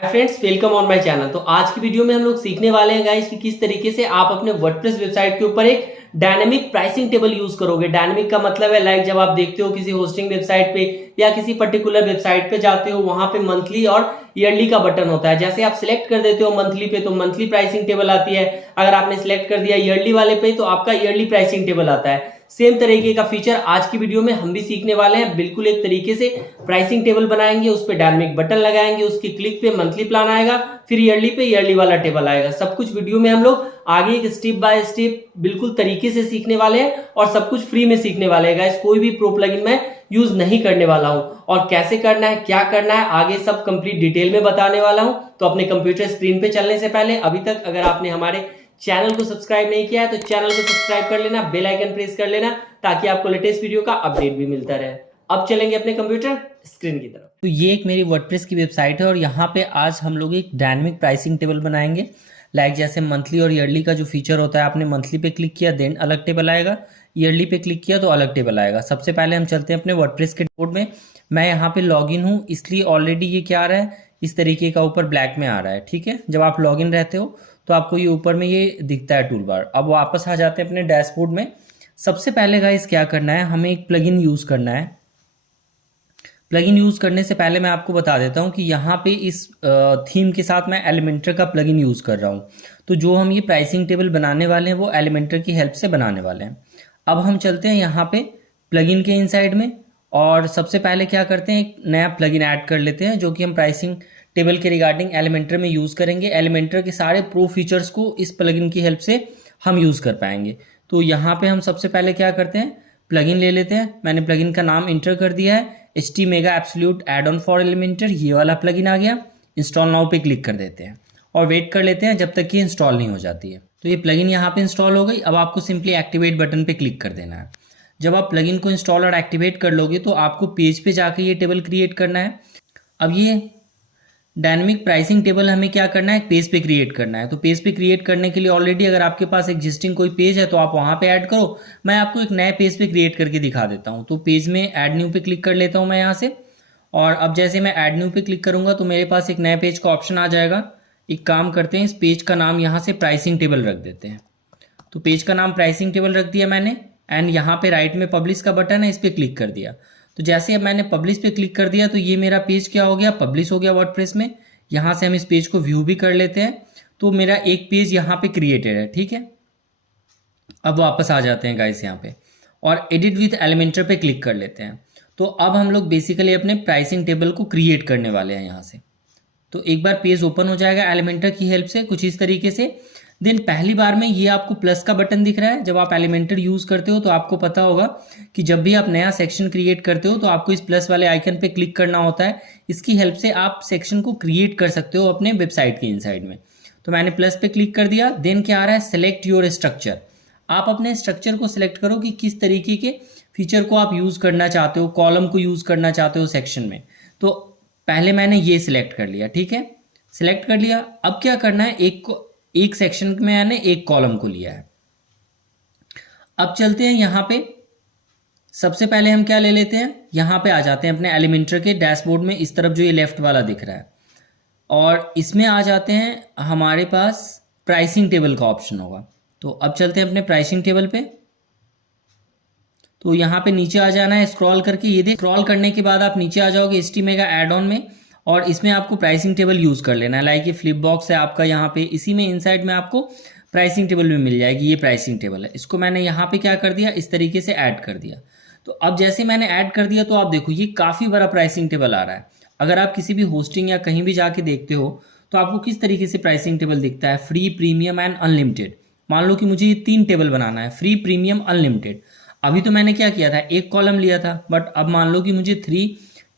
Hi friends, welcome on my channel. तो आज की वीडियो में हम लोग सीखने वाले हैं गाइस कि किस तरीके से आप अपने वर्डप्रेस वेबसाइट के ऊपर एक डायनेमिक प्राइसिंग टेबल यूज करोगे। डायनेमिक का मतलब है लाइक जब आप देखते हो किसी होस्टिंग वेबसाइट पे या किसी पर्टिकुलर वेबसाइट पे जाते हो, वहां पे मंथली और ईयरली का बटन होता है। जैसे आप सिलेक्ट कर देते हो मंथली पे तो मंथली प्राइसिंग टेबल आती है, अगर आपने सिलेक्ट कर दिया ईयरली वाले पे तो आपका ईयरली प्राइसिंग टेबल आता है। सेम तरीके का फीचर आज की वीडियो में हम भी सीखने वाले हैं। बिल्कुल एक तरीके से प्राइसिंग टेबल बनाएंगे, उस पर डायनेमिक बटन लगाएंगे, उसके क्लिक पे मंथली प्लान आएगा, फिर ईयरली पे ईयरली वाला टेबल आएगा। सब कुछ वीडियो में हम लोग आगे एक स्टेप बाय स्टेप बिल्कुल तरीके से सीखने वाले हैं और सब कुछ फ्री में सीखने वाले हैं गाइस। कोई भी प्रो प्लगइन मैं यूज नहीं करने वाला हूं और कैसे करना है, क्या करना है, आगे सब कंप्लीट डिटेल में बताने वाला हूं। तो अपने कंप्यूटर स्क्रीन पे चलने से पहले अभी तक अगर आपने हमारे चैनल को सब्सक्राइब नहीं किया है तो चैनल को सब्सक्राइब कर लेना, बेल आइकन प्रेस कर लेना ताकि आपको लेटेस्ट वीडियो का अपडेट भी मिलता रहे। अब चलेंगे अपने कंप्यूटर स्क्रीन की तरफ। तो ये एक मेरी वर्डप्रेस की वेबसाइट है और यहाँ पे आज हम लोग एक डायनेमिक प्राइसिंग टेबल बनाएंगे। लाइक जैसे मंथली और ईयरली का जो फीचर होता है, आपने मंथली पे क्लिक किया देन अलग टेबल आएगा, ईयरली पे क्लिक किया तो अलग टेबल आएगा। सबसे पहले हम चलते हैं अपने वर्डप्रेस के डैशबोर्ड में। मैं यहाँ पे लॉगिन हूँ इसलिए ऑलरेडी ये क्या आ रहा है, इस तरीके का ऊपर ब्लैक में आ रहा है। ठीक है, जब आप लॉगिन रहते हो तो आपको ये ऊपर में ये दिखता है टूल बार। अब वापस आ जाते हैं अपने डैशबोर्ड में। सबसे पहले गाइस क्या करना है, हमें एक प्लगइन यूज़ करना है। प्लगइन यूज़ करने से पहले मैं आपको बता देता हूँ कि यहाँ पे इस थीम के साथ मैं एलिमेंटर का प्लगइन यूज़ कर रहा हूँ। तो जो हम ये प्राइसिंग टेबल बनाने वाले हैं वो एलिमेंटर की हेल्प से बनाने वाले हैं। अब हम चलते हैं यहाँ पे प्लगइन के इनसाइड में और सबसे पहले क्या करते हैं, एक नया प्लगइन ऐड कर लेते हैं जो कि हम प्राइसिंग टेबल के रिगार्डिंग एलिमेंटर में यूज़ करेंगे। एलिमेंटर के सारे प्रो फीचर्स को इस प्लगइन की हेल्प से हम यूज़ कर पाएंगे। तो यहाँ पे हम सबसे पहले क्या करते हैं, प्लगइन ले लेते हैं। मैंने प्लगइन का नाम इंटर कर दिया है, HT mega absolute add on for Elementor, ये वाला प्लगइन आ गया। इंस्टॉल नाउ पे क्लिक कर देते हैं और वेट कर लेते हैं जब तक कि इंस्टॉल नहीं हो जाती है। तो ये प्लगइन यहाँ पे इंस्टॉल हो गई। अब आपको सिंपली एक्टिवेट बटन पे क्लिक कर देना है। जब आप प्लगइन को इंस्टॉल और एक्टिवेट कर लोगे तो आपको पेज पे जाके ये टेबल क्रिएट करना है। अब ये डायनेमिक प्राइसिंग टेबल हमें क्या करना है, पेज पे क्रिएट करना है। तो पेज पे क्रिएट करने के लिए ऑलरेडी अगर आपके पास एग्जिस्टिंग कोई पेज है तो आप वहाँ पे ऐड करो। मैं आपको एक नए पेज पे क्रिएट करके दिखा देता हूँ। तो पेज में ऐड न्यू पे क्लिक कर लेता हूँ मैं यहाँ से। और अब जैसे मैं ऐड न्यू पे क्लिक करूँगा तो मेरे पास एक नए पेज का ऑप्शन आ जाएगा। एक काम करते हैं, इस पेज का नाम यहाँ से प्राइसिंग टेबल रख देते हैं। तो पेज का नाम प्राइसिंग टेबल रख दिया मैंने एंड यहाँ पे राइट में पब्लिश का बटन है, इस पर क्लिक कर दिया। तो जैसे अब मैंने पब्लिश पे क्लिक कर दिया तो ये मेरा पेज क्या हो गया, पब्लिश हो गया वर्डप्रेस में। यहाँ से हम इस पेज को व्यू भी कर लेते हैं। तो मेरा एक पेज यहाँ पे क्रिएटेड है। ठीक है, अब वापस आ जाते हैं गाइस यहाँ पे और एडिट विथ एलिमेंटर पे क्लिक कर लेते हैं। तो अब हम लोग बेसिकली अपने प्राइसिंग टेबल को क्रिएट करने वाले हैं यहाँ से। तो एक बार पेज ओपन हो जाएगा एलिमेंटर की हेल्प से कुछ इस तरीके से। देन पहली बार में ये आपको प्लस का बटन दिख रहा है। जब आप एलिमेंटर यूज़ करते हो तो आपको पता होगा कि जब भी आप नया सेक्शन क्रिएट करते हो तो आपको इस प्लस वाले आइकन पे क्लिक करना होता है। इसकी हेल्प से आप सेक्शन को क्रिएट कर सकते हो अपने वेबसाइट के इनसाइड में। तो मैंने प्लस पे क्लिक कर दिया। देन क्या आ रहा है, सेलेक्ट योर स्ट्रक्चर। आप अपने स्ट्रक्चर को सिलेक्ट करो कि किस तरीके के फीचर को आप यूज़ करना चाहते हो, कॉलम को यूज़ करना चाहते हो सेक्शन में। तो पहले मैंने ये सिलेक्ट कर लिया। ठीक है, सिलेक्ट कर लिया। अब क्या करना है, एक सेक्शन में मैंने एक कॉलम को लिया है। अब चलते हैं यहाँ पे। सबसे पहले हम क्या ले लेते हैं, यहाँ पे आ जाते हैं अपने एलिमेंटर के डैशबोर्ड में। इस तरफ जो ये लेफ्ट वाला दिख रहा है और इसमें आ जाते हैं, हमारे पास प्राइसिंग टेबल का ऑप्शन होगा। तो अब चलते हैं अपने प्राइसिंग टेबल पे। तो यहाँ पे नीचे आ जाना है स्क्रॉल करके। ये देख, स्क्रॉल करने के बाद आप नीचे आ जाओगे HT मेगा एड ऑन में और इसमें आपको प्राइसिंग टेबल यूज़ कर लेना है। लाइक ये फ्लिप बॉक्स है आपका यहाँ पे, इसी में इनसाइड में आपको प्राइसिंग टेबल भी मिल जाएगी। ये प्राइसिंग टेबल है, इसको मैंने यहाँ पे क्या कर दिया, इस तरीके से ऐड कर दिया। तो अब जैसे मैंने ऐड कर दिया तो आप देखो ये काफ़ी बड़ा प्राइसिंग टेबल आ रहा है। अगर आप किसी भी होस्टिंग या कहीं भी जाके देखते हो तो आपको किस तरीके से प्राइसिंग टेबल दिखता है, फ्री, प्रीमियम एंड अनलिमिटेड। मान लो कि मुझे ये 3 टेबल बनाना है, फ्री, प्रीमियम, अनलिमिटेड। अभी तो मैंने क्या किया था, एक कॉलम लिया था, बट अब मान लो कि मुझे 3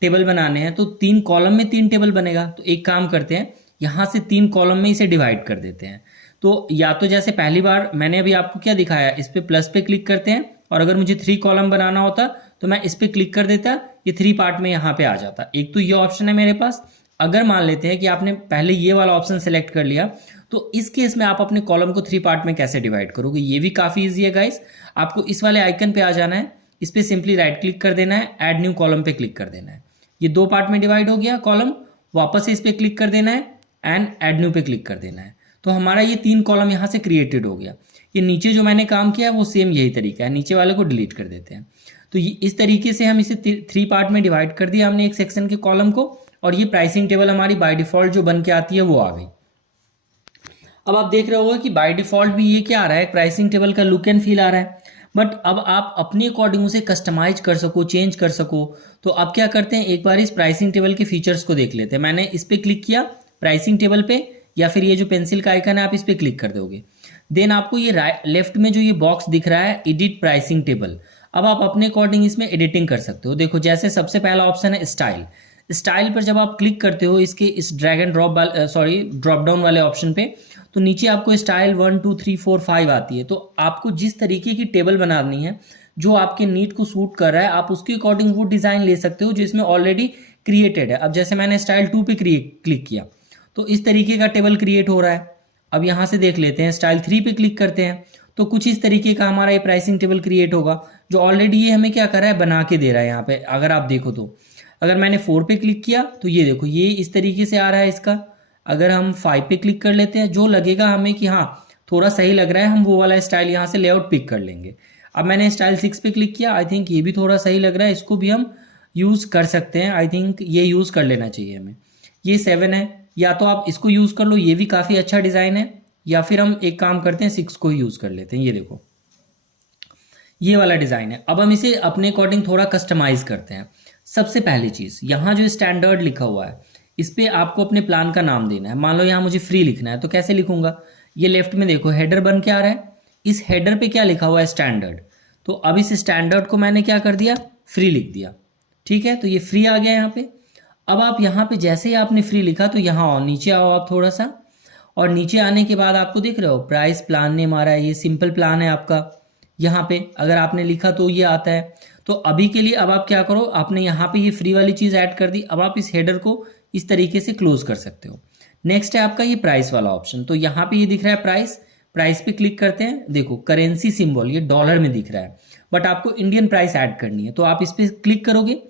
टेबल बनाने हैं तो 3 कॉलम में 3 टेबल बनेगा। तो एक काम करते हैं, यहाँ से 3 कॉलम में इसे डिवाइड कर देते हैं। तो या तो जैसे पहली बार मैंने अभी आपको क्या दिखाया, इस पे प्लस पे क्लिक करते हैं और अगर मुझे 3 कॉलम बनाना होता तो मैं इस पे क्लिक कर देता, ये 3 पार्ट में यहाँ पे आ जाता। एक तो ये ऑप्शन है मेरे पास। अगर मान लेते हैं कि आपने पहले ये वाला ऑप्शन सेलेक्ट कर लिया तो इस केस में आप अपने कॉलम को 3 पार्ट में कैसे डिवाइड करोगे, ये भी काफ़ी ईजी है गाइस। आपको इस वाले आइकन पे आ जाना है, इस पर सिंपली राइट क्लिक कर देना है, ऐड न्यू कॉलम पे क्लिक कर देना है। ये 2 पार्ट में डिवाइड हो गया कॉलम। वापस से इस पर क्लिक कर देना है, एंड ऐड न्यू पे क्लिक कर देना है। तो हमारा ये 3 कॉलम यहाँ से क्रिएटेड हो गया। ये नीचे जो मैंने काम किया है वो सेम यही तरीका है, नीचे वाले को डिलीट कर देते हैं। तो ये इस तरीके से हम इसे 3 पार्ट में डिवाइड कर दिया हमने एक सेक्शन के कॉलम को, और ये प्राइसिंग टेबल हमारी बाय डिफ़ॉल्ट जो बन के आती है वो आ गई। अब आप देख रहे होगा कि बाय डिफ़ॉल्ट भी ये क्या आ रहा है, प्राइसिंग टेबल का लुक एंड फील आ रहा है। बट अब आप अपने अकॉर्डिंग उसे कस्टमाइज कर सको, चेंज कर सको, तो अब क्या करते हैं, एक बार इस प्राइसिंग टेबल के फीचर्स को देख लेते हैं। मैंने इस पर क्लिक किया प्राइसिंग टेबल पे, या फिर ये जो पेंसिल का आइकन है आप इस पर क्लिक कर दोगे। देन आपको ये लेफ्ट में जो ये बॉक्स दिख रहा है एडिट प्राइसिंग टेबल, अब आप अपने अकॉर्डिंग इसमें एडिटिंग कर सकते हो। देखो जैसे सबसे पहला ऑप्शन है स्टाइल। स्टाइल पर जब आप क्लिक करते हो इसके इस ड्रैग एंड ड्रॉप डाउन वाले ऑप्शन पे, तो नीचे आपको स्टाइल 1 2 3 4 5 आती है। तो आपको जिस तरीके की टेबल बनानी है जो आपके नीड को सूट कर रहा है, आप उसके अकॉर्डिंग वो डिज़ाइन ले सकते हो जो इसमें ऑलरेडी क्रिएटेड है। अब जैसे मैंने स्टाइल 2 पे क्लिक किया तो इस तरीके का टेबल क्रिएट हो रहा है। अब यहाँ से देख लेते हैं, स्टाइल 3 पे क्लिक करते हैं तो कुछ इस तरीके का हमारा ये प्राइसिंग टेबल क्रिएट होगा, जो ऑलरेडी ये हमें क्या कर रहा है, बना के दे रहा है यहाँ पे। अगर आप देखो तो अगर मैंने 4 पे क्लिक किया तो ये देखो ये इस तरीके से आ रहा है इसका। अगर हम 5 पे क्लिक कर लेते हैं, जो लगेगा हमें कि हाँ थोड़ा सही लग रहा है, हम वो वाला स्टाइल यहाँ से लेआउट पिक कर लेंगे। अब मैंने स्टाइल 6 पे क्लिक किया, आई थिंक ये भी थोड़ा सही लग रहा है, इसको भी हम यूज़ कर सकते हैं। आई थिंक ये यूज़ कर लेना चाहिए हमें। ये 7 है, या तो आप इसको यूज़ कर लो, ये भी काफ़ी अच्छा डिज़ाइन है, या फिर हम एक काम करते हैं 6 को ही यूज़ कर लेते हैं। ये देखो ये वाला डिज़ाइन है। अब हम इसे अपने अकॉर्डिंग थोड़ा कस्टमाइज़ करते हैं। सबसे पहली चीज़, यहाँ जो स्टैंडर्ड लिखा हुआ है इस पर आपको अपने प्लान का नाम देना है। मान लो यहाँ मुझे फ्री लिखना है, तो कैसे लिखूंगा, ये लेफ्ट में देखो हेडर बन के आ रहा है, इस हेडर पे क्या लिखा हुआ है, स्टैंडर्ड। तो अब इस स्टैंडर्ड को मैंने क्या कर दिया, फ्री लिख दिया। ठीक है, तो ये फ्री आ गया यहाँ पे। अब आप यहाँ पे जैसे ही आपने फ्री लिखा तो यहाँ आओ, नीचे आओ आप थोड़ा सा, और नीचे आने के बाद आपको देख रहे हो प्राइस प्लान नेम आ रहा है, ये सिंपल प्लान है आपका। यहाँ पे अगर आपने लिखा तो ये आता है। तो अभी के लिए अब आप क्या करो, आपने यहाँ पे ये फ्री वाली चीज़ ऐड कर दी। अब आप इस हेडर को इस तरीके से क्लोज कर सकते हो। नेक्स्ट है आपका ये प्राइस वाला ऑप्शन। तो यहाँ पे ये दिख रहा है प्राइस, प्राइस पे क्लिक करते हैं। देखो करेंसी सिंबल ये डॉलर में दिख रहा है, बट आपको इंडियन प्राइस ऐड करनी है, तो आप इस पर क्लिक करोगे।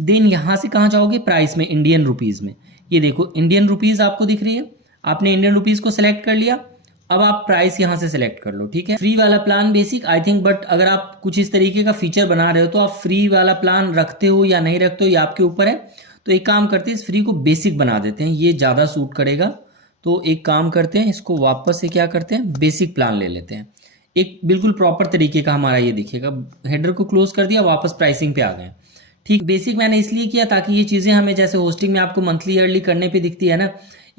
देन यहाँ से कहाँ जाओगे, प्राइस में, इंडियन रुपीज़ में। ये देखो इंडियन रुपीज़ आपको दिख रही है, आपने इंडियन रुपीज़ को सिलेक्ट कर लिया। अब आप प्राइस यहाँ से सिलेक्ट कर लो। ठीक है, फ्री वाला plan basic I think, but अगर आप कुछ इस तरीके का फीचर बना रहे हो तो आप फ्री वाला प्लान रखते हो या नहीं रखते हो ये आपके ऊपर है। तो एक काम करते हैं, इस फ्री को बेसिक बना देते हैं, ये ज़्यादा सूट करेगा। तो एक काम करते हैं, इसको वापस से क्या करते हैं, बेसिक प्लान ले लेते हैं। एक बिल्कुल प्रॉपर तरीके का हमारा ये दिखेगा। हेडर को क्लोज कर दिया, वापस प्राइसिंग पे आ गए। ठीक, बेसिक मैंने इसलिए किया ताकि ये चीज़ें हमें जैसे होस्टिंग में आपको मंथली ईयरली करने पे दिखती है ना,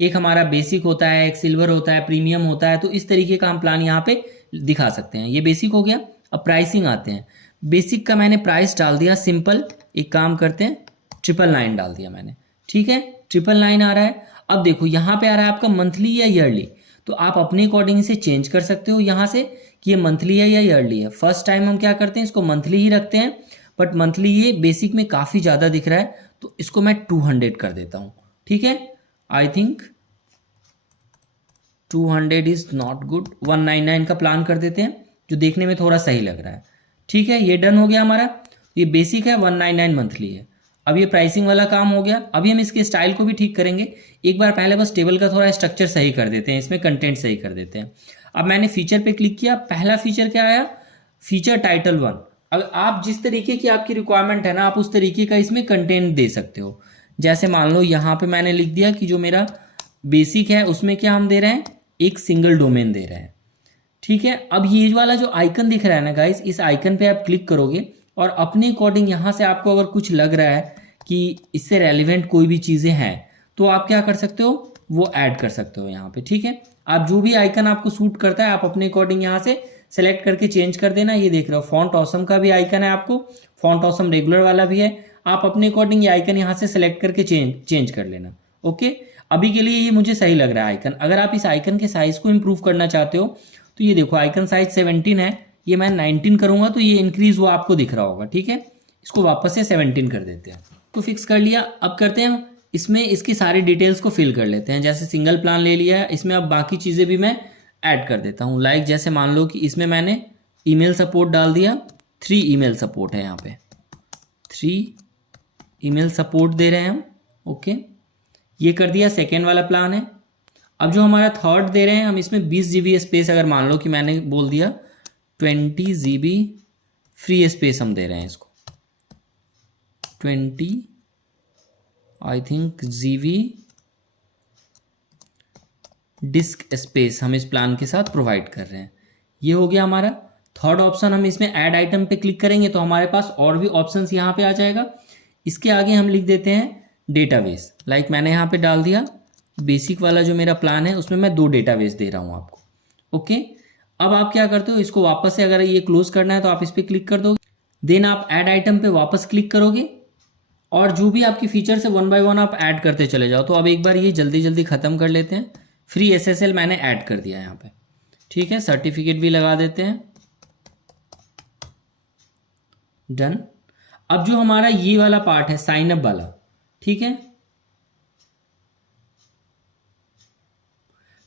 एक हमारा बेसिक होता है, एक सिल्वर होता है, प्रीमियम होता है, तो इस तरीके का हम प्लान यहाँ पे दिखा सकते हैं। ये बेसिक हो गया। अब प्राइसिंग आते हैं। बेसिक का मैंने प्राइस डाल दिया सिंपल, एक काम करते हैं 999 डाल दिया मैंने। ठीक है, 999 आ रहा है। अब देखो यहाँ पे आ रहा है आपका मंथली या ईयरली, तो आप अपने अकॉर्डिंग से चेंज कर सकते हो यहाँ से कि ये मंथली है या ईयरली है। फर्स्ट टाइम हम क्या करते हैं, इसको मंथली ही रखते हैं, बट मंथली ये बेसिक में काफ़ी ज़्यादा दिख रहा है, तो इसको मैं 200 कर देता हूँ। ठीक है, I think 200 is not good, 199 का प्लान कर देते हैं जो देखने में थोड़ा सही लग रहा है। ठीक है, ये डन हो गया हमारा। ये बेसिक है, 199 मंथली है। अब ये प्राइसिंग वाला काम हो गया। अभी हम इसके स्टाइल को भी ठीक करेंगे। एक बार पहले बस टेबल का थोड़ा स्ट्रक्चर सही कर देते हैं, इसमें कंटेंट सही कर देते हैं। अब मैंने फीचर पे क्लिक किया, पहला फीचर क्या आया, फीचर टाइटल 1। अब आप जिस तरीके की आपकी रिक्वायरमेंट है ना, आप उस तरीके का इसमें कंटेंट दे सकते हो। जैसे मान लो यहाँ पे मैंने लिख दिया कि जो मेरा बेसिक है उसमें क्या हम दे रहे हैं, एक सिंगल डोमेन दे रहे हैं। ठीक है, अब ये वाला जो आइकन दिख रहा है ना गाइस, इस आइकन पे आप क्लिक करोगे और अपने अकॉर्डिंग यहाँ से आपको अगर कुछ लग रहा है कि इससे रेलिवेंट कोई भी चीज़ें हैं तो आप क्या कर सकते हो, वो ऐड कर सकते हो यहाँ पे। ठीक है, आप जो भी आइकन आपको सूट करता है आप अपने अकॉर्डिंग यहाँ से सेलेक्ट करके चेंज कर देना। ये देख रहे हो फॉन्ट ऑसम का भी आइकन है, आपको फॉन्ट ऑसम रेगुलर वाला भी है। आप अपने अकॉर्डिंग ये आइकन यहाँ से सेलेक्ट करके चेंज कर लेना। ओके, अभी के लिए ये मुझे सही लग रहा है आइकन। अगर आप इस आइकन के साइज़ को इम्प्रूव करना चाहते हो तो ये देखो आइकन साइज 17 है, ये मैं 19 करूँगा तो ये इंक्रीज हुआ आपको दिख रहा होगा। ठीक है, इसको वापस से 17 कर देते हैं। तो फिक्स कर लिया। अब करते हैं इसमें इसकी सारी डिटेल्स को फिल कर लेते हैं। जैसे सिंगल प्लान ले लिया है, इसमें अब बाकी चीज़ें भी मैं ऐड कर देता हूँ। लाइक जैसे मान लो कि इसमें मैंने ईमेल सपोर्ट डाल दिया, 3 ईमेल सपोर्ट है यहाँ पे, 3 ईमेल सपोर्ट दे रहे हैं हम। ओके, ये कर दिया। सेकेंड वाला प्लान है, अब जो हमारा थर्ड दे रहे हैं हम इसमें 20 GB स्पेस, अगर मान लो कि मैंने बोल दिया 20 GB फ्री स्पेस हम दे रहे हैं इसको, 20 I think GB disc space हम इस प्लान के साथ प्रोवाइड कर रहे हैं। ये हो गया हमारा थर्ड ऑप्शन। हम इसमें ऐड आइटम पे क्लिक करेंगे तो हमारे पास और भी ऑप्शंस यहाँ पे आ जाएगा। इसके आगे हम लिख देते हैं डेटाबेस। लाइक मैंने यहाँ पे डाल दिया बेसिक वाला जो मेरा प्लान है उसमें मैं 2 डेटाबेस दे रहा हूँ आपको। ओके, अब आप क्या करते हो, इसको वापस से अगर ये क्लोज करना है तो आप इस पर क्लिक कर दोगे, देन आप ऐड आइटम पे वापस क्लिक करोगे और जो भी आपकी फीचर्स है 1 बाय 1 आप ऐड करते चले जाओ। तो अब एक बार ये जल्दी जल्दी ख़त्म कर लेते हैं। फ्री SSL मैंने ऐड कर दिया यहाँ पे, ठीक है। सर्टिफिकेट भी लगा देते हैं, डन। अब जो हमारा ये वाला पार्ट है साइन अप वाला, ठीक है,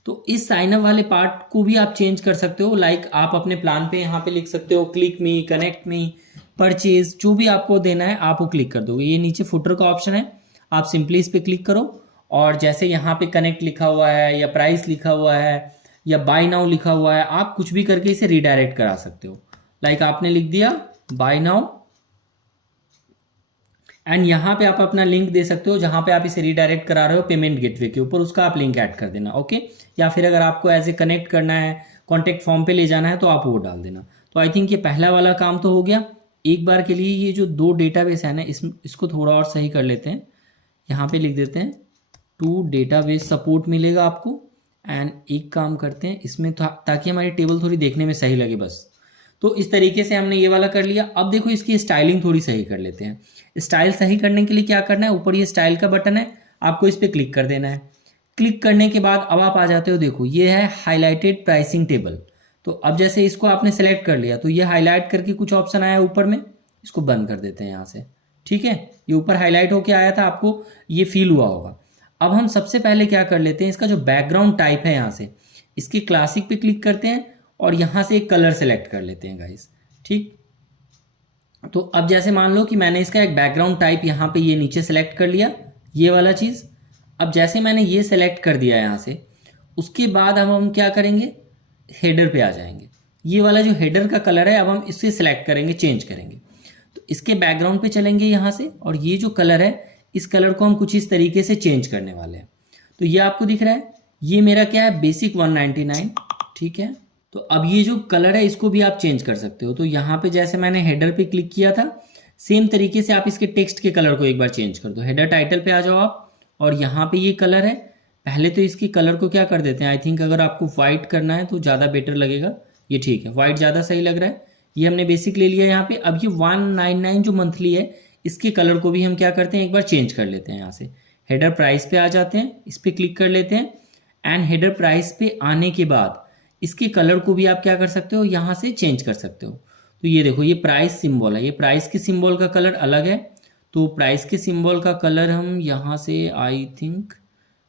तो इस साइन अप वाले पार्ट को भी आप चेंज कर सकते हो। लाइक आप अपने प्लान पे यहाँ पे लिख सकते हो क्लिक मी, कनेक्ट मी, परचेज, जो भी आपको देना है आप वो क्लिक कर दोगे। ये नीचे फुटर का ऑप्शन है, आप सिंपली इस पर क्लिक करो और जैसे यहाँ पे कनेक्ट लिखा हुआ है या प्राइस लिखा हुआ है या बाय नाउ लिखा हुआ है, आप कुछ भी करके इसे रिडायरेक्ट करा सकते हो। लाइक आपने लिख दिया बाय नाउ एंड यहाँ पे आप अपना लिंक दे सकते हो जहाँ पे आप इसे रिडायरेक्ट करा रहे हो पेमेंट गेटवे के ऊपर, उसका आप लिंक ऐड कर देना। ओके, या फिर अगर आपको एज ए कनेक्ट करना है, कॉन्टेक्ट फॉर्म पे ले जाना है तो आप वो डाल देना। तो आई थिंक ये पहला वाला काम तो हो गया। एक बार के लिए ये जो 2 डेटाबेस है ना, इसको थोड़ा और सही कर लेते हैं। यहाँ पे लिख देते हैं 2 डेटाबेस सपोर्ट मिलेगा आपको। एंड एक काम करते हैं इसमें ताकि हमारी टेबल थोड़ी देखने में सही लगे बस। तो इस तरीके से हमने ये वाला कर लिया। अब देखो इसकी स्टाइलिंग थोड़ी सही कर लेते हैं। स्टाइल सही करने के लिए क्या करना है, ऊपर ये स्टाइल का बटन है, आपको इस पर क्लिक कर देना है। क्लिक करने के बाद अब आप आ जाते हो, देखो ये है हाईलाइटेड प्राइसिंग टेबल। तो अब जैसे इसको आपने सेलेक्ट कर लिया तो ये हाईलाइट करके कुछ ऑप्शन आया ऊपर में, इसको बंद कर देते हैं यहाँ से, ठीक है। ये ऊपर हाईलाइट होके आया था, आपको ये फील हुआ होगा। अब हम सबसे पहले क्या कर लेते हैं, इसका जो बैकग्राउंड टाइप है यहाँ से इसके क्लासिक पे क्लिक करते हैं और यहाँ से एक कलर सेलेक्ट कर लेते हैं गाइस, ठीक। तो अब जैसे मान लो कि मैंने इसका एक बैकग्राउंड टाइप यहाँ पे ये नीचे सेलेक्ट कर लिया, ये वाला चीज़। अब जैसे मैंने ये सेलेक्ट कर दिया यहाँ से, उसके बाद अब हम क्या करेंगे, हेडर पे आ जाएंगे। ये वाला जो हेडर का कलर है अब हम इससे सेलेक्ट करेंगे, चेंज करेंगे। तो इसके बैकग्राउंड पे चलेंगे यहाँ से और ये जो कलर है इस कलर को हम कुछ इस तरीके से चेंज करने वाले हैं। तो ये आपको दिख रहा है, ये मेरा क्या है, बेसिक 199, ठीक है। तो अब ये जो कलर है इसको भी आप चेंज कर सकते हो। तो यहाँ पे जैसे मैंने हेडर पे क्लिक किया था, सेम तरीके से आप इसके टेक्स्ट के कलर को एक बार चेंज कर दो। हेडर टाइटल पे आ जाओ आप और यहाँ पे ये कलर है, पहले तो इसकी कलर को क्या कर देते हैं, आई थिंक अगर आपको वाइट करना है तो ज़्यादा बेटर लगेगा, ये ठीक है, वाइट ज़्यादा सही लग रहा है। ये हमने बेसिक ले लिया यहाँ पे। अब ये 199 जो मंथली है इसके कलर को भी हम क्या करते हैं, एक बार चेंज कर लेते हैं। यहाँ से हेडर प्राइस पे आ जाते हैं, इस पर क्लिक कर लेते हैं एंड हेडर प्राइस पे आने के बाद इसके कलर को भी आप क्या कर सकते हो, यहाँ से चेंज कर सकते हो। तो ये देखो ये प्राइस सिंबल है, ये प्राइस के सिंबल का कलर अलग है। तो प्राइस के सिंबल का कलर हम यहाँ से आई थिंक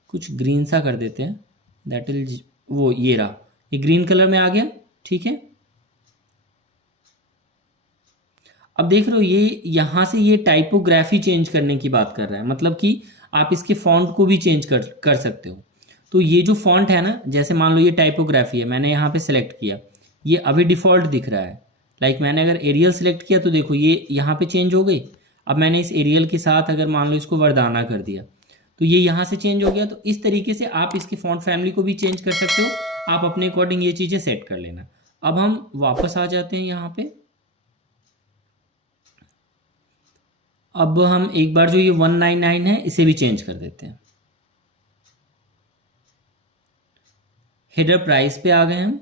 कुछ ग्रीन सा कर देते हैं, दैट इज वो ये रहा, ये ग्रीन कलर में आ गया, ठीक है। अब देख रहे हो ये यहाँ से ये टाइपोग्राफी चेंज करने की बात कर रहा है, मतलब कि आप इसके फॉन्ट को भी चेंज कर सकते हो। तो ये जो फॉन्ट है ना, जैसे मान लो ये टाइपोग्राफी है, मैंने यहाँ पे सेलेक्ट किया, ये अभी डिफ़ॉल्ट दिख रहा है। लाइक मैंने अगर एरियल सेलेक्ट किया तो देखो ये यहाँ पे चेंज हो गई। अब मैंने इस एरियल के साथ अगर मान लो इसको वरदाना कर दिया तो ये यहाँ से चेंज हो गया। तो इस तरीके से आप इसकी फॉन्ट फैमिली को भी चेंज कर सकते हो, आप अपने अकॉर्डिंग ये चीज़ें सेट कर लेना। अब हम वापस आ जाते हैं यहाँ पे। अब हम एक बार जो ये 199 है इसे भी चेंज कर देते हैं। हेडर प्राइस पे आ गए हम,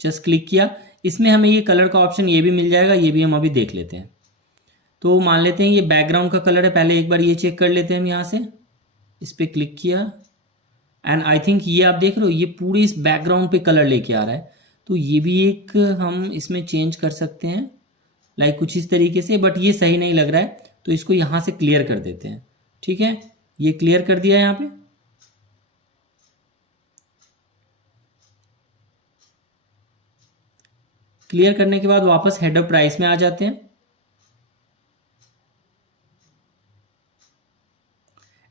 जस्ट क्लिक किया, इसमें हमें ये कलर का ऑप्शन ये भी मिल जाएगा, ये भी हम अभी देख लेते हैं। तो मान लेते हैं ये बैकग्राउंड का कलर है, पहले एक बार ये चेक कर लेते हैं हम। यहाँ से इस पर क्लिक किया एंड आई थिंक ये आप देख रहे हो ये पूरे इस बैकग्राउंड पे कलर लेके आ रहा है। तो ये भी एक हम इसमें चेंज कर सकते हैं, लाइक कुछ इस तरीके से, बट ये सही नहीं लग रहा है तो इसको यहाँ से क्लियर कर देते हैं, ठीक है। ये क्लियर कर दिया यहाँ पे। क्लियर करने के बाद वापस हेडर प्राइस में आ जाते हैं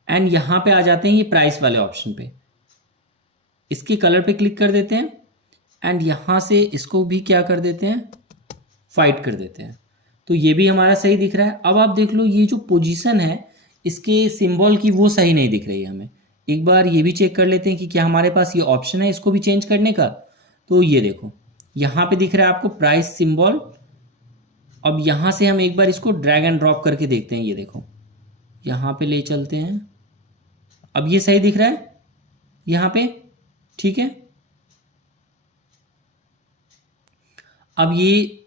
एंड यहाँ पे आ जाते हैं ये प्राइस वाले ऑप्शन पे। इसके कलर पे क्लिक कर देते हैं एंड यहाँ से इसको भी क्या कर देते हैं, फाइट कर देते हैं। तो ये भी हमारा सही दिख रहा है। अब आप देख लो ये जो पोजीशन है इसके सिंबल की वो सही नहीं दिख रही है हमें। एक बार ये भी चेक कर लेते हैं कि क्या हमारे पास ये ऑप्शन है इसको भी चेंज करने का। तो ये देखो यहाँ पे दिख रहा है आपको प्राइस सिंबल। अब यहाँ से हम एक बार इसको ड्रैग एंड ड्रॉप करके देखते हैं। ये देखो यहाँ पे ले चलते हैं। अब ये सही दिख रहा है यहाँ पे, ठीक है। अब ये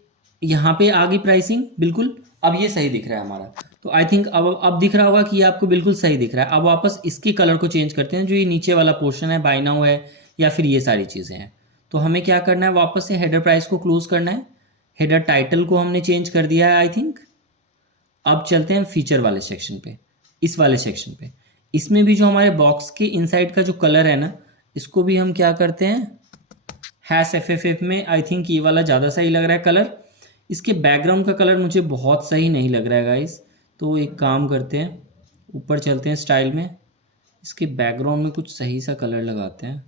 यहाँ पे आ गई प्राइसिंग बिल्कुल। अब ये सही दिख रहा है हमारा। तो आई थिंक अब दिख रहा होगा कि ये आपको बिल्कुल सही दिख रहा है। अब वापस इसके कलर को चेंज करते हैं, जो ये नीचे वाला पोर्शन है, बाय नाउ है या फिर ये सारी चीज़ें हैं। तो हमें क्या करना है, वापस से हेडर प्राइस को क्लोज करना है। हेडर टाइटल को हमने चेंज कर दिया है आई थिंक। अब चलते हैं फीचर वाले सेक्शन पे, इस वाले सेक्शन पे। इसमें भी जो हमारे बॉक्स के इनसाइड का जो कलर है ना, इसको भी हम क्या करते हैं, #FFF में आई थिंक ये वाला ज़्यादा सही लग रहा है कलर। इसके बैकग्राउंड का कलर मुझे बहुत सही नहीं लग रहा है गाइस। तो एक काम करते हैं, ऊपर चलते हैं स्टाइल में, इसके बैकग्राउंड में कुछ सही सा कलर लगाते हैं।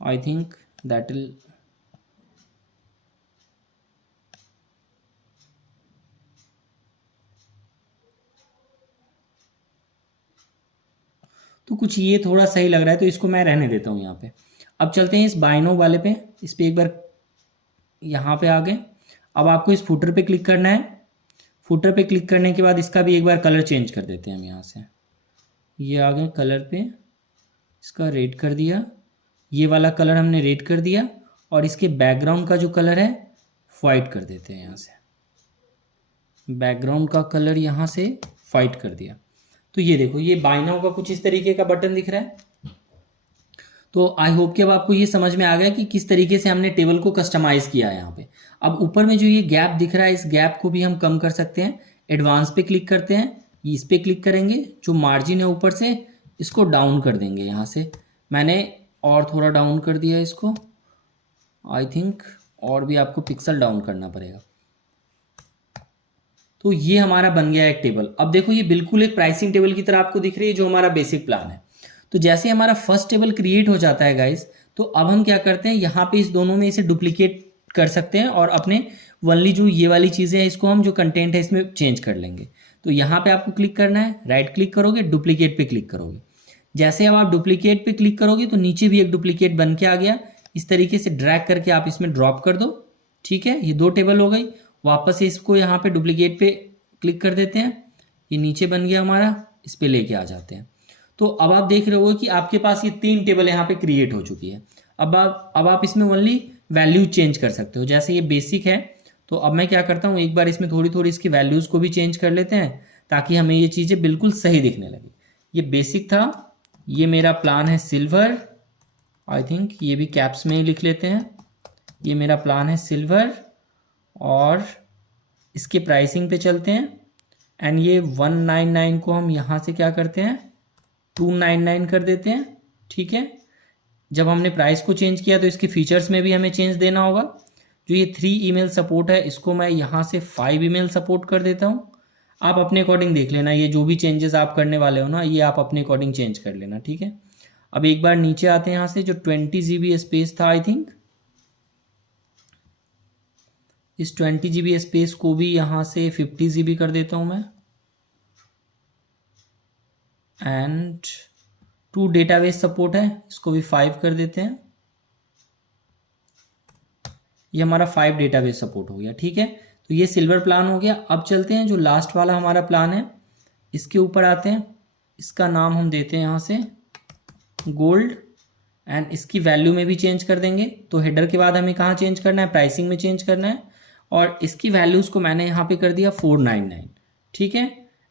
आई थिंक दैट विल, तो कुछ ये थोड़ा सही लग रहा है तो इसको मैं रहने देता हूँ यहाँ पे। अब चलते हैं इस बाइनो वाले पे, इस पे एक बार यहाँ पे आ गए। अब आपको इस फुटर पे क्लिक करना है। फुटर पे क्लिक करने के बाद इसका भी एक बार कलर चेंज कर देते हैं हम यहाँ से। ये आ गए कलर पे, इसका रेड कर दिया, ये वाला कलर हमने रेड कर दिया और इसके बैकग्राउंड का जो कलर है वाइट कर देते हैं यहाँ से। बैकग्राउंड का कलर यहाँ से वाइट कर दिया। तो ये देखो ये बाय नाउ का कुछ इस तरीके का बटन दिख रहा है। तो आई होप कि अब आपको ये समझ में आ गया कि किस तरीके से हमने टेबल को कस्टमाइज किया है यहाँ पे। अब ऊपर में जो ये गैप दिख रहा है, इस गैप को भी हम कम कर सकते हैं। एडवांस पे क्लिक करते हैं, इस पे क्लिक करेंगे, जो मार्जिन है ऊपर से इसको डाउन कर देंगे। यहाँ से मैंने और थोड़ा डाउन कर दिया इसको, आई थिंक और भी आपको पिक्सल डाउन करना पड़ेगा। तो ये हमारा बन गया एक टेबल। अब देखो ये बिल्कुल एक प्राइसिंग टेबल की तरह आपको दिख रही है, जो हमारा बेसिक प्लान है। तो जैसे हमारा फर्स्ट टेबल क्रिएट हो जाता है गाइस, तो अब हम क्या करते हैं, यहाँ पे इस दोनों में इसे डुप्लीकेट कर सकते हैं और अपने वनली जो ये वाली चीज़ें हैं इसको हम जो कंटेंट है इसमें चेंज कर लेंगे। तो यहाँ पे आपको क्लिक करना है, राइट क्लिक करोगे, डुप्लीकेट पे क्लिक करोगे। जैसे अब आप डुप्लीकेट पे क्लिक करोगे तो नीचे भी एक डुप्लीकेट बन के आ गया। इस तरीके से ड्रैग करके आप इसमें ड्रॉप कर दो, ठीक है। ये 2 टेबल हो गई। वापस से इसको यहाँ पे डुप्लीकेट पे क्लिक कर देते हैं, ये नीचे बन गया हमारा, इस पे लेके आ जाते हैं। तो अब आप देख रहे हो कि आपके पास ये 3 टेबल यहाँ पे क्रिएट हो चुकी है। अब आप इसमें ओनली वैल्यू चेंज कर सकते हो। जैसे ये बेसिक है, तो अब मैं क्या करता हूँ, एक बार इसमें थोड़ी थोड़ी इसकी वैल्यूज़ को भी चेंज कर लेते हैं ताकि हमें ये चीज़ें बिल्कुल सही दिखने लगे। ये बेसिक था, ये मेरा प्लान है सिल्वर, आई थिंक ये भी कैप्स में ही लिख लेते हैं। ये मेरा प्लान है सिल्वर और इसके प्राइसिंग पे चलते हैं एंड ये 199 को हम यहाँ से क्या करते हैं 299 कर देते हैं, ठीक है। जब हमने प्राइस को चेंज किया तो इसके फीचर्स में भी हमें चेंज देना होगा। जो ये 3 ईमेल सपोर्ट है इसको मैं यहाँ से 5 ईमेल सपोर्ट कर देता हूँ। आप अपने अकॉर्डिंग देख लेना, ये जो भी चेंजेस आप करने वाले हो ना, ये आप अपने अकॉर्डिंग चेंज कर लेना, ठीक है। अब एक बार नीचे आते हैं, यहाँ से जो 20 GB स्पेस था आई थिंक, इस 20 GB स्पेस को भी यहाँ से 50 GB कर देता हूँ मैं। एंड 2 डेटाबेस सपोर्ट है, इसको भी 5 कर देते हैं। ये हमारा 5 डेटाबेस सपोर्ट हो गया, ठीक है। तो ये सिल्वर प्लान हो गया। अब चलते हैं जो लास्ट वाला हमारा प्लान है, इसके ऊपर आते हैं। इसका नाम हम देते हैं यहाँ से गोल्ड एंड इसकी वैल्यू में भी चेंज कर देंगे। तो हेडर के बाद हमें कहाँ चेंज करना है, प्राइसिंग में चेंज करना है और इसकी वैल्यूज़ को मैंने यहाँ पे कर दिया 499, ठीक है।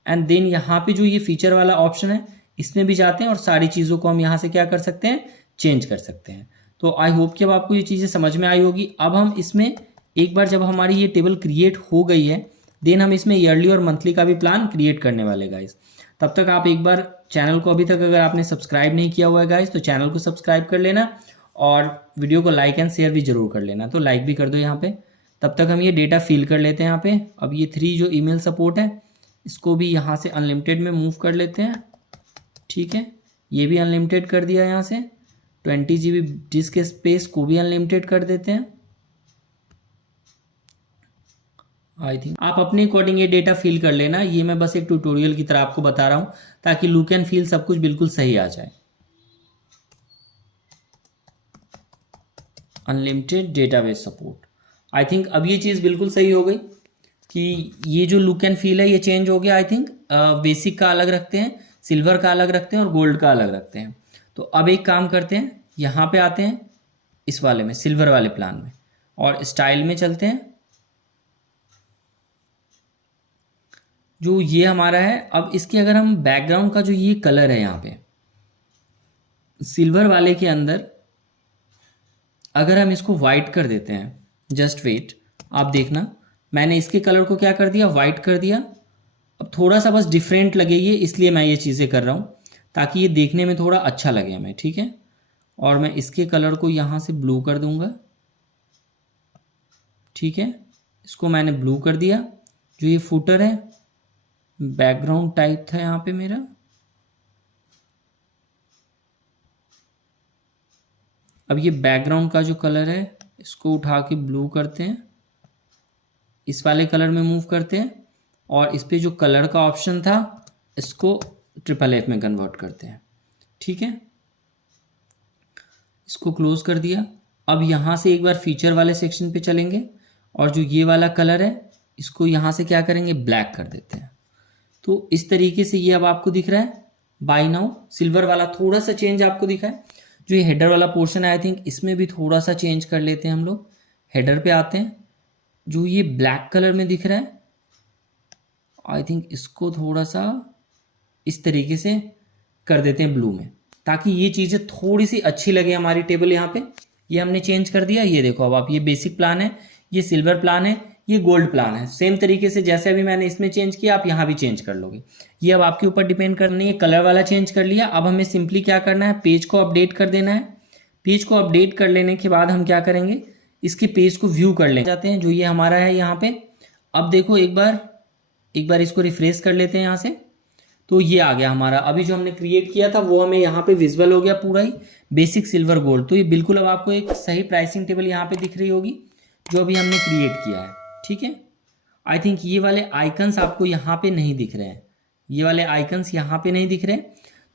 एंड देन यहाँ पे जो ये फीचर वाला ऑप्शन है इसमें भी जाते हैं और सारी चीज़ों को हम यहाँ से क्या कर सकते हैं, चेंज कर सकते हैं। तो आई होप कि अब आपको ये चीज़ें समझ में आई होगी। अब हम इसमें एक बार जब हमारी ये टेबल क्रिएट हो गई है, देन हम इसमें ईयरली और मंथली का भी प्लान क्रिएट करने वाले गाइस। तब तक आप एक बार चैनल को अभी तक अगर आपने सब्सक्राइब नहीं किया हुआ है गाइस, तो चैनल को सब्सक्राइब कर लेना और वीडियो को लाइक एंड शेयर भी जरूर कर लेना। तो लाइक भी कर दो यहाँ पे। तब तक हम ये डेटा फिल कर लेते हैं यहाँ पे। अब ये 3 जो ईमेल सपोर्ट है इसको भी यहाँ से अनलिमिटेड में मूव कर लेते हैं, ठीक है। ये भी अनलिमिटेड कर दिया, यहाँ से 20 GB डिस्क स्पेस को भी अनलिमिटेड कर देते हैं। आई थिंक आप अपने अकॉर्डिंग ये डेटा फिल कर लेना, ये मैं बस एक ट्यूटोरियल की तरह आपको बता रहा हूँ ताकि लुक एंड फील सब कुछ बिल्कुल सही आ जाए। Unlimited database support, I think अब ये चीज़ बिल्कुल सही हो गई कि ये जो लुक एंड फील है ये चेंज हो गया। आई थिंक बेसिक का अलग रखते हैं, सिल्वर का अलग रखते हैं और गोल्ड का अलग रखते हैं। तो अब एक काम करते हैं, यहाँ पे आते हैं इस वाले में, सिल्वर वाले प्लान में, और स्टाइल में चलते हैं। जो ये हमारा है, अब इसके अगर हम बैकग्राउंड का जो ये कलर है यहाँ पे सिल्वर वाले के अंदर अगर हम इसको वाइट कर देते हैं, जस्ट वेट, आप देखना मैंने इसके कलर को क्या कर दिया, वाइट कर दिया। अब थोड़ा सा बस डिफरेंट लगे ये, इसलिए मैं ये चीज़ें कर रहा हूँ ताकि ये देखने में थोड़ा अच्छा लगे हमें, ठीक है। और मैं इसके कलर को यहाँ से ब्लू कर दूंगा, ठीक है। इसको मैंने ब्लू कर दिया। जो ये फुटर है, बैकग्राउंड टाइप था यहाँ पे मेरा, अब ये बैकग्राउंड का जो कलर है इसको उठा के ब्लू करते हैं, इस वाले कलर में मूव करते हैं, और इस पे जो कलर का ऑप्शन था इसको FFF में कन्वर्ट करते हैं, ठीक है। इसको क्लोज कर दिया। अब यहाँ से एक बार फीचर वाले सेक्शन पे चलेंगे और जो ये वाला कलर है इसको यहाँ से क्या करेंगे, ब्लैक कर देते हैं। तो इस तरीके से ये अब आपको दिख रहा है बाय नाउ। सिल्वर वाला थोड़ा सा चेंज आपको दिखा है। जो ये हेडर वाला पोर्शन है आई थिंक इसमें भी थोड़ा सा चेंज कर लेते हैं हम लोग। हेडर पे आते हैं, जो ये ब्लैक कलर में दिख रहा है आई थिंक इसको थोड़ा सा इस तरीके से कर देते हैं ब्लू में, ताकि ये चीज़ें थोड़ी सी अच्छी लगे हमारी टेबल। यहाँ पे ये हमने चेंज कर दिया। ये देखो अब आप, ये बेसिक प्लान है, ये सिल्वर प्लान है, ये गोल्ड प्लान है। सेम तरीके से जैसे अभी मैंने इसमें चेंज किया आप यहाँ भी चेंज कर लोगे। ये अब आपके ऊपर डिपेंड करनी है। कलर वाला चेंज कर लिया। अब हमें सिंपली क्या करना है, पेज को अपडेट कर देना है। पेज को अपडेट कर लेने के बाद हम क्या करेंगे, इसके पेज को व्यू कर ले जाते हैं, जो ये हमारा है यहाँ पे। अब देखो एक बार इसको रिफ्रेश कर लेते हैं यहाँ से, तो ये आ गया हमारा। अभी जो हमने क्रिएट किया था वो हमें यहाँ पे विजुअल हो गया पूरा ही, बेसिक सिल्वर गोल्ड। तो ये बिल्कुल अब आपको एक सही प्राइसिंग टेबल यहाँ पे दिख रही होगी जो अभी हमने क्रिएट किया है, ठीक है। आई थिंक ये वाले आइकन्स आपको यहाँ पे नहीं दिख रहे हैं, ये वाले आइकन्स यहाँ पे नहीं दिख रहे,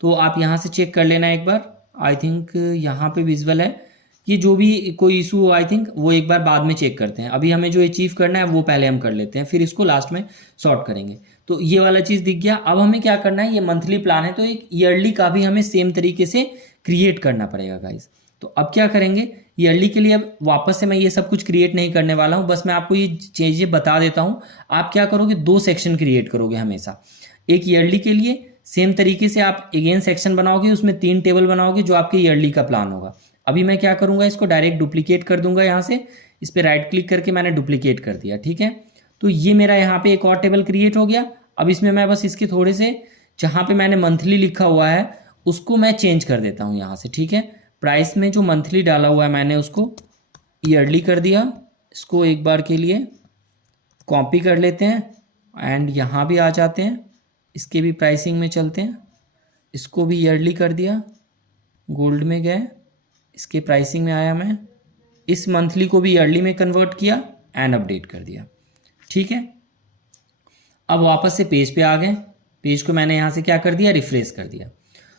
तो आप यहाँ से चेक कर लेना एक बार। आई थिंक यहाँ पे विजुअल है। ये जो भी कोई इशू हो आई थिंक वो एक बार बाद में चेक करते हैं। अभी हमें जो अचीव करना है वो पहले हम कर लेते हैं, फिर इसको लास्ट में सॉर्ट करेंगे। तो ये वाला चीज़ दिख गया। अब हमें क्या करना है, ये मंथली प्लान है तो एक ईयरली का भी हमें सेम तरीके से क्रिएट करना पड़ेगा गाइज। तो अब क्या करेंगे, ईयरली के लिए अब वापस से मैं ये सब कुछ क्रिएट नहीं करने वाला हूँ, बस मैं आपको ये चीज़ें बता देता हूँ। आप क्या करोगे, 2 सेक्शन क्रिएट करोगे हमेशा। एक ईयरली के लिए सेम तरीके से आप अगेन सेक्शन बनाओगे, उसमें 3 टेबल बनाओगे जो आपके ईयरली का प्लान होगा। अभी मैं क्या करूँगा, इसको डायरेक्ट डुप्लीकेट कर दूंगा। यहाँ से इस पर राइट क्लिक करके मैंने डुप्लीकेट कर दिया, ठीक है। तो ये मेरा यहाँ पे एक और टेबल क्रिएट हो गया। अब इसमें मैं बस इसके थोड़े से, जहाँ पे मैंने मंथली लिखा हुआ है उसको मैं चेंज कर देता हूँ यहाँ से, ठीक है। प्राइस में जो मंथली डाला हुआ है मैंने उसको ईयरली कर दिया। इसको एक बार के लिए कॉपी कर लेते हैं एंड यहाँ भी आ जाते हैं, इसके भी प्राइसिंग में चलते हैं। इसको भी ईयरली कर दिया, गोल्ड में गए, इसके प्राइसिंग में आया, मैं इस मंथली को भी ईयरली में कन्वर्ट किया एंड अपडेट कर दिया, ठीक है। अब वापस से पेज पे आ गए। पेज को मैंने यहाँ से क्या कर दिया, रिफ्रेश कर दिया।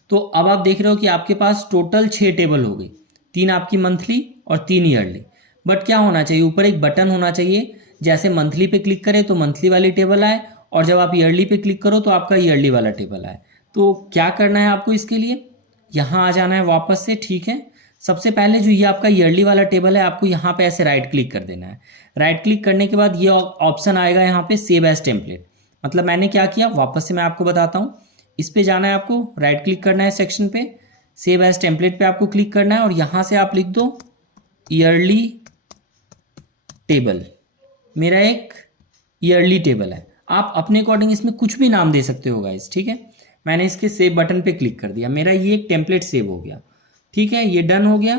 तो अब आप देख रहे हो कि आपके पास टोटल 6 टेबल हो गई, 3 आपकी मंथली और 3 ईयरली। बट क्या होना चाहिए, ऊपर एक बटन होना चाहिए, जैसे मंथली पे क्लिक करें तो मंथली वाली टेबल आए, और जब आप ईयरली पे क्लिक करो तो आपका ईयरली वाला टेबल आए। तो क्या करना है आपको, इसके लिए यहाँ आ जाना है वापस से, ठीक है। सबसे पहले जो ये आपका ईयरली वाला टेबल है, आपको यहाँ पे ऐसे राइट क्लिक कर देना है। राइट क्लिक करने के बाद ये ऑप्शन आएगा यहाँ पे सेव एज टेम्पलेट। मतलब मैंने क्या किया, वापस से मैं आपको बताता हूँ। इस पे जाना है, आपको राइट क्लिक करना है सेक्शन पे, सेव एज टेम्पलेट पे आपको क्लिक करना है, और यहाँ से आप लिख दो ईयरली टेबल। मेरा एक ईयरली टेबल है। आप अपने अकॉर्डिंग इसमें कुछ भी नाम दे सकते हो गाइस, ठीक है। मैंने इसके सेव बटन पे क्लिक कर दिया, मेरा ये एक टेम्पलेट सेव हो गया, ठीक है। ये डन हो गया।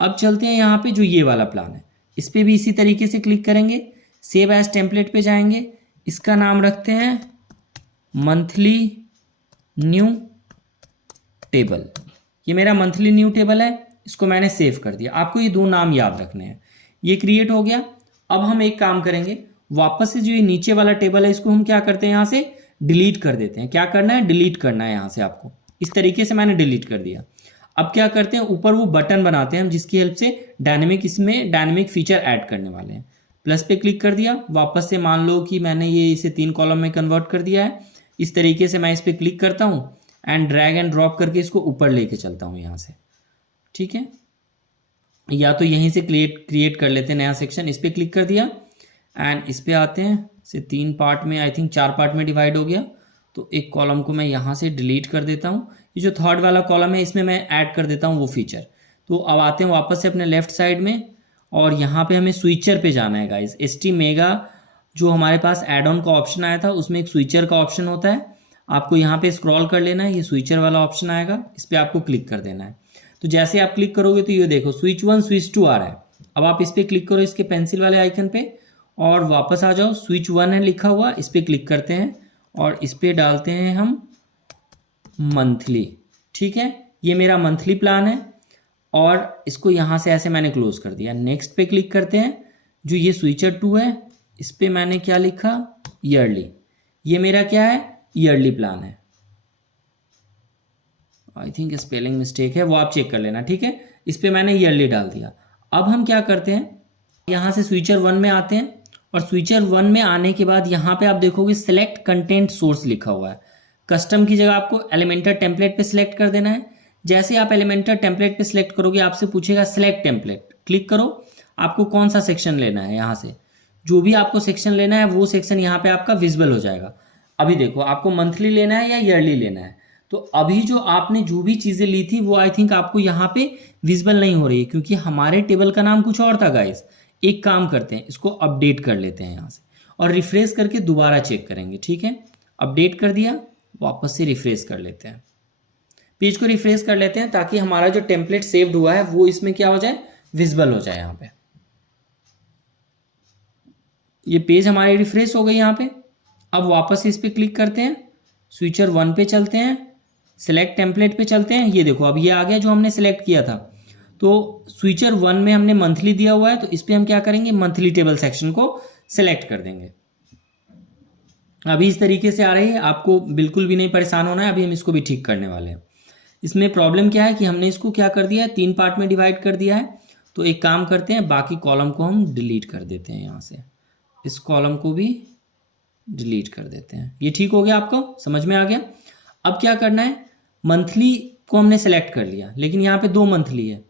अब चलते हैं यहाँ पे जो ये वाला प्लान है, इस पर भी इसी तरीके से क्लिक करेंगे, सेव एज टेम्पलेट पे जाएंगे, इसका नाम रखते हैं मंथली न्यू टेबल। ये मेरा मंथली न्यू टेबल है, इसको मैंने सेव कर दिया। आपको ये दो नाम याद रखने हैं। ये क्रिएट हो गया। अब हम एक काम करेंगे, वापस से जो ये नीचे वाला टेबल है इसको हम क्या करते हैं, यहाँ से डिलीट कर देते हैं। क्या करना है, डिलीट करना है यहाँ से आपको। इस तरीके से मैंने डिलीट कर दिया। अब क्या करते हैं, ऊपर वो बटन बनाते हैं हम जिसकी हेल्प से इसमें डायनेमिक फीचर ऐड करने वाले हैं। प्लस पे क्लिक कर दिया। वापस से मान लो कि मैंने ये इसे 3 कॉलम में कन्वर्ट कर दिया है। इस तरीके से मैं इस पर क्लिक करता हूँ एंड ड्रैग एंड ड्रॉप करके इसको ऊपर लेके चलता हूँ यहाँ से। ठीक है, या तो यहीं से क्रिएट कर लेते हैं नया सेक्शन। इस पर क्लिक कर दिया एंड इस पे आते हैं। से 3 पार्ट में, आई थिंक 4 पार्ट में डिवाइड हो गया। तो एक कॉलम को मैं यहाँ से डिलीट कर देता हूँ। ये जो थर्ड वाला कॉलम है इसमें मैं ऐड कर देता हूँ वो फीचर। तो अब आते हैं वापस से अपने लेफ्ट साइड में और यहाँ पे हमें स्विचर पे जाना है गाइस। ST मेगा जो हमारे पास एड ऑन का ऑप्शन आया था उसमें एक स्विचर का ऑप्शन होता है। आपको यहाँ पे स्क्रॉल कर लेना है, ये स्विचर वाला ऑप्शन आएगा, इस पर आपको क्लिक कर देना है। तो जैसे आप क्लिक करोगे तो ये देखो स्विच 1 स्विच 2 आ रहा है। अब आप इस पर क्लिक करो, इसके पेंसिल वाले आइकन पे, और वापस आ जाओ। स्विच 1 है लिखा हुआ, इस पर क्लिक करते हैं और इस पर डालते हैं हम मंथली। ठीक है, ये मेरा मंथली प्लान है और इसको यहाँ से ऐसे मैंने क्लोज कर दिया। नेक्स्ट पे क्लिक करते हैं। जो ये स्विचर 2 है इस पर मैंने क्या लिखा, ईयरली। ये मेरा क्या है, ईयरली प्लान है। आई थिंक स्पेलिंग मिस्टेक है, वो आप चेक कर लेना। ठीक है, इस पर मैंने ईयरली डाल दिया। अब हम क्या करते हैं, यहाँ से स्विचर 1 में आते हैं और स्विचर 1 में आने के बाद यहाँ पे आप देखोगे सिलेक्ट कंटेंट सोर्स लिखा हुआ है। कस्टम की जगह आपको एलिमेंटर टेम्पलेट पे सिलेक्ट कर देना है। जैसे आप एलिमेंटर टेम्पलेट पे सिलेक्ट करोगे आपसे पूछेगा सिलेक्ट टेम्पलेट, क्लिक करो। आपको कौन सा सेक्शन लेना है, यहाँ से जो भी आपको सेक्शन लेना है वो सेक्शन यहाँ पे आपका विजिबल हो जाएगा। अभी देखो आपको मंथली लेना है या ईयरली लेना है। तो अभी जो आपने जो भी चीज़ें ली थी वो आई थिंक आपको यहाँ पे विजिबल नहीं हो रही है क्योंकि हमारे टेबल का नाम कुछ और था गाइस। एक काम करते हैं, इसको अपडेट कर लेते हैं यहाँ से और रिफ्रेश करके दोबारा चेक करेंगे। ठीक है, अपडेट कर दिया, वापस से रिफ्रेश कर लेते हैं, पेज को रिफ्रेश कर लेते हैं ताकि हमारा जो टेम्पलेट सेव्ड हुआ है वो इसमें क्या हो जाए, विजिबल हो जाए। यहाँ पे ये पेज हमारी रिफ्रेश हो गई यहाँ पे। अब वापस इस पर क्लिक करते हैं, स्विचर 1 पे चलते हैं, सिलेक्ट टेम्पलेट पे चलते हैं। ये देखो अब ये आ गया जो हमने सिलेक्ट किया था। तो स्विचर 1 में हमने मंथली दिया हुआ है तो इस पर हम क्या करेंगे, मंथली टेबल सेक्शन को सिलेक्ट कर देंगे। अभी इस तरीके से आ रही है, आपको बिल्कुल भी नहीं परेशान होना है। अभी हम इसको भी ठीक करने वाले हैं। इसमें प्रॉब्लम क्या है कि हमने इसको क्या कर दिया है, 3 पार्ट में डिवाइड कर दिया है। तो एक काम करते हैं, बाकी कॉलम को हम डिलीट कर देते हैं। यहाँ से इस कॉलम को भी डिलीट कर देते हैं। ये ठीक हो गया, आपको समझ में आ गया। अब क्या करना है, मंथली को हमने सेलेक्ट कर लिया लेकिन यहाँ पे 2 मंथली है।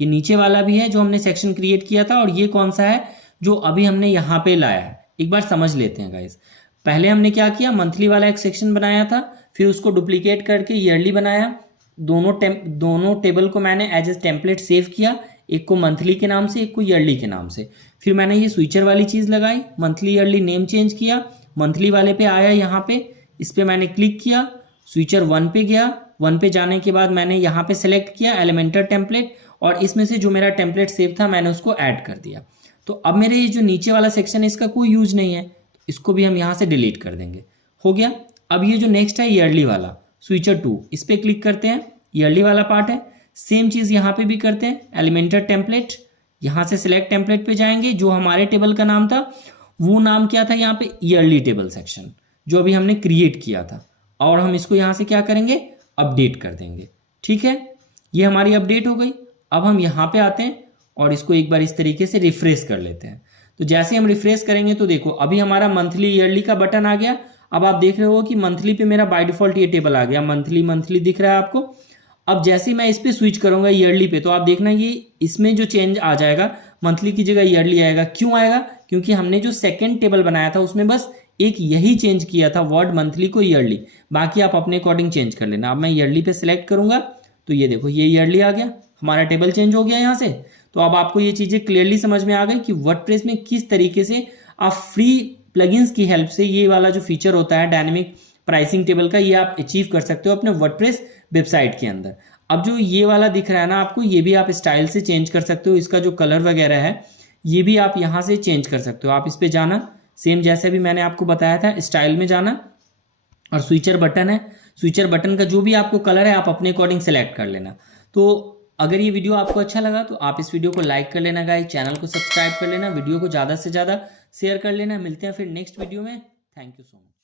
ये नीचे वाला भी है जो हमने सेक्शन क्रिएट किया था और ये कौन सा है जो अभी हमने यहाँ पे लाया है। एक बार समझ लेते हैं गाइस। पहले हमने क्या किया, मंथली वाला एक सेक्शन बनाया था, फिर उसको डुप्लीकेट करके ईयरली बनाया। दोनों टेबल को मैंने एज ए टेम्पलेट सेव किया, एक को मंथली के नाम से, एक को ईयरली के नाम से। फिर मैंने ये स्विचर वाली चीज़ लगाई, मंथली ईयरली नेम चेंज किया, मंथली वाले पे आया, यहाँ पे इस पर मैंने क्लिक किया, स्विचर 1 पे गया। 1 पे जाने के बाद मैंने यहाँ पे सेलेक्ट किया एलिमेंटर टेम्पलेट और इसमें से जो मेरा टेम्पलेट सेव था मैंने उसको ऐड कर दिया। तो अब मेरे ये जो नीचे वाला सेक्शन है इसका कोई यूज नहीं है, इसको भी हम यहाँ से डिलीट कर देंगे। हो गया। अब ये जो नेक्स्ट है ईयरली वाला स्विचर 2, इस पर क्लिक करते हैं, ईयरली वाला पार्ट है। सेम चीज़ यहाँ पे भी करते हैं, एलिमेंटर टेम्पलेट, यहाँ से सिलेक्ट टेम्पलेट पे जाएंगे। जो हमारे टेबल का नाम था वो नाम क्या था यहाँ पे, ईयरली टेबल सेक्शन, जो अभी हमने क्रिएट किया था। और हम इसको यहाँ से क्या करेंगे, अपडेट कर देंगे। ठीक है, ये हमारी अपडेट हो गई। अब हम यहाँ पे आते हैं और इसको एक बार इस तरीके से रिफ्रेश कर लेते हैं। तो जैसे हम रिफ्रेश करेंगे तो देखो अभी हमारा मंथली ईयरली का बटन आ गया। अब आप देख रहे हो कि मंथली पे मेरा बाय डिफॉल्ट ये टेबल आ गया, मंथली दिख रहा है आपको। अब जैसे मैं इस पर स्विच करूंगा ईयरली पे तो आप देखना ये इसमें जो चेंज आ जाएगा, मंथली की जगह ईयरली आएगा। क्यों आएगा, क्योंकि हमने जो सेकेंड टेबल बनाया था उसमें बस एक यही चेंज किया था, वर्ड मंथली को ईयरली, बाकी आप अपने अकॉर्डिंग चेंज कर लेना। अब मैं ईयरली पे सिलेक्ट करूंगा तो ये देखो ये ईयरली आ गया, हमारा टेबल चेंज हो गया यहाँ से। तो अब आपको ये चीज़ें क्लियरली समझ में आ गई कि वर्डप्रेस में किस तरीके से आप फ्री प्लगइन्स की हेल्प से ये वाला जो फीचर होता है डायनेमिक प्राइसिंग टेबल का, ये आप अचीव कर सकते हो अपने वर्डप्रेस वेबसाइट के अंदर। अब जो ये वाला दिख रहा है ना आपको, ये भी आप स्टाइल से चेंज कर सकते हो। इसका जो कलर वगैरह है ये भी आप यहाँ से चेंज कर सकते हो। आप इस पर जाना, सेम जैसे भी मैंने आपको बताया था, स्टाइल में जाना, और स्विचर बटन है, स्विचर बटन का जो भी आपको कलर है आप अपने अकॉर्डिंग सेलेक्ट कर लेना। तो अगर ये वीडियो आपको अच्छा लगा तो आप इस वीडियो को लाइक कर लेना गाइस, चैनल को सब्सक्राइब कर लेना, वीडियो को ज़्यादा से ज़्यादा शेयर कर लेना। मिलते हैं फिर नेक्स्ट वीडियो में। Thank you so much.